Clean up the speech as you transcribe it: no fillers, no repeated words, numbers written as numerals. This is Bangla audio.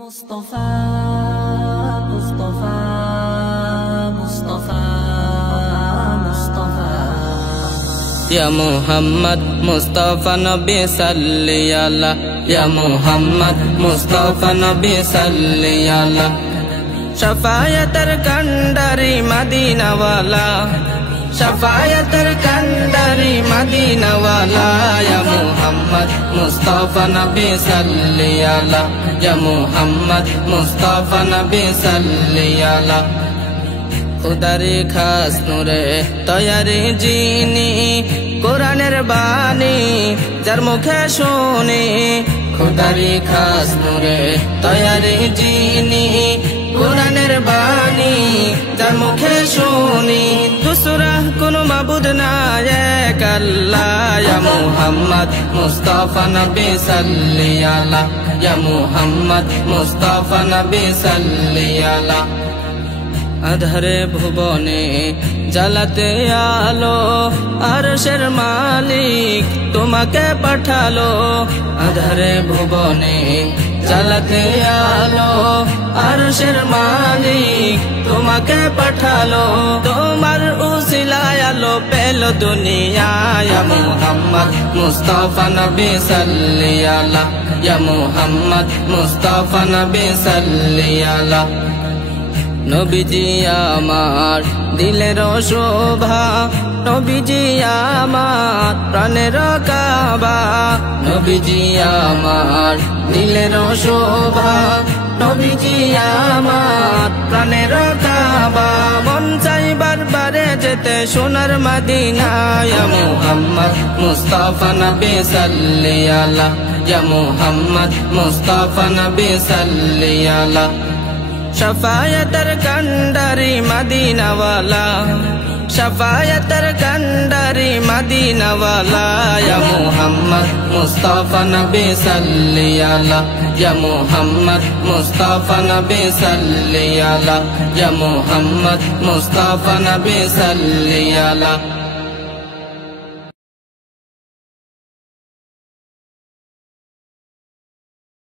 مصطفى مصطفى مصطفى مصطفى يا محمد مصطفى نبي صلي على يا محمد مصطفى نبي صلي على شفاعتر كندري مدينة والا شفاعتر كندري مدينة والا يا محمد مصطفى نبي صلي على يا محمد مصطفى نبي صلي على খুদারি খাস নূরে তয়ারি জিনি কোরআনের বাণী যার মুখে শুনি খুদারি খাস নূরে তয়ারি জিনি কোরআনের বাণী যার মুখে শুনি দুসরা কোনো মাবুদ নাই এক আল্লাহ ইয়া মুহাম্মদ মুস্তাফা নবী সাল্লি আলা ইয়া মুহাম্মদ মুস্তাফা নবী সাল্লি আলা আধারে ভুবনে জ্বালাতে আলো আরশের মালিক তোমাকে পাঠালো আধারে ভুবনে জ্বালাতে আলো আরশের মালিক তোমাকে পাঠালো তোমার উসিলায় আলো পেল দুনিয়া ইয়া মুহাম্মদ মুস্তাফা নবী সাল্লি আলা ইয়া মুহাম্মদ মুস্তাফা নবী সাল্লি আলা নবীজি আমার দিলের শোভা নবীজি আমার প্রাণের কাবা নবীজি আমার দিলের শোভা নবীজি আমার প্রাণের কাবা মন চাই বারবারে যেতে সোনার মদিনা ইয়া মুহাম্মদ মুস্তাফা নবী সাল্লি আলা ইয়া মুহাম্মদ মুস্তাফা নবী সাল্লি আলা शफायतर कंडरी मदीना वाला शफायतर कंडरी मदीना वाला या मुहम्मद मुस्ताफा नबी सल्ली अला या मुहम्मद मुस्ताफा नबी सल्ली अला या मुहम्मद मुस्ताफा नबी सल्ली अला